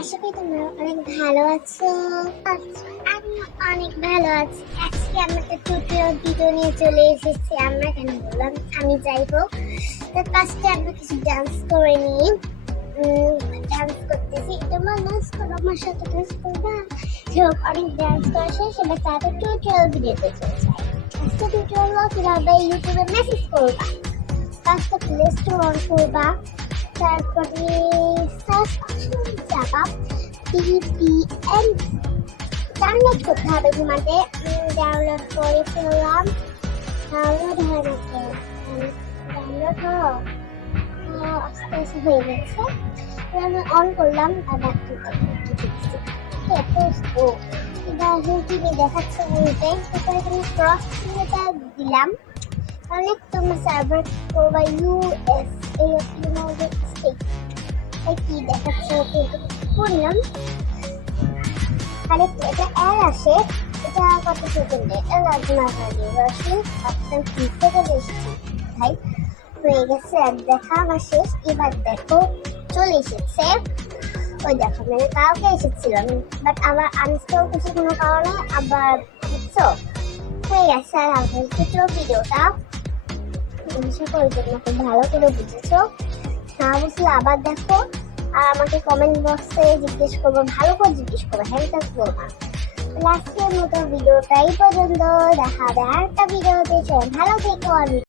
আশা করি তোমরা অনেক ভালো আছো। আমি অনেক ভালো আছি। আজকে আমরা একটা টিউটোরিয়াল ভিডিও নিয়ে চলে এসেছি। আমরা কেন বললাম আমি যাই হোক, তো ফার্স্টে আমরা কিছু ডান্স করে নিই। ডান্স করতেছি, তোমরা ডান্স করো, আমার সাথে ডান্স করবা। অনেক ডান্স করা শেষ, এবার তাদের টিউটোরিয়াল ভিডিওতে চলে যায়। আজকে টিউটোরিয়াল কিভাবে ইউটিউবে মেসেজ করবা। ফার্স্টে প্লে স্টোর অন করবা, তারপরে সার্চ অপশনে যাবা, VPN ডাউনলোড করতে হবে। তোমাদের ডাউনলোড করে ফেললাম। ডাউনলোড হয় না কেন? ডাউনলোড আস্তে আস্তে হয়ে গেছে। আমি অন করলাম আর বাকি টিভি দেখাচ্ছে বলতে, তারপরে তুমি ক্রস চিহ্নটা দিলাম। অনেক তোমার সার্ভার করবা USA, ইউনাইটেড স্টেট, কি দেখাচ্ছে করলাম। আরে এটা এর আসে, এটা কত সেকেন্ডে এর আসবে না, আসলে অপশন 3 সেকেন্ডে এসেছে। ভাই হয়ে গেছে, আর দেখা আমার শেষ। এবার দেখো চলে এসেছে। ওই দেখো মানে কালকে এসেছিল, বাট আবার আনস্টল করছি কোনো কারণে, আবার বুঝছো হয়ে গেছে। আর আমার ভিডিওটা আশা করি তোমরা খুব ভালো করে বুঝেছো। না বুঝলে আবার দেখো, আর আমাকে কমেন্ট বক্সে জিজ্ঞেস করবো, ভালো করে জিজ্ঞেস করবো, হ্যাঁ বলবো না। লাস্টের মতো ভিডিওটা এই পর্যন্ত, দেখা হবে আরেকটা ভিডিওতে। ভালো থেকো আর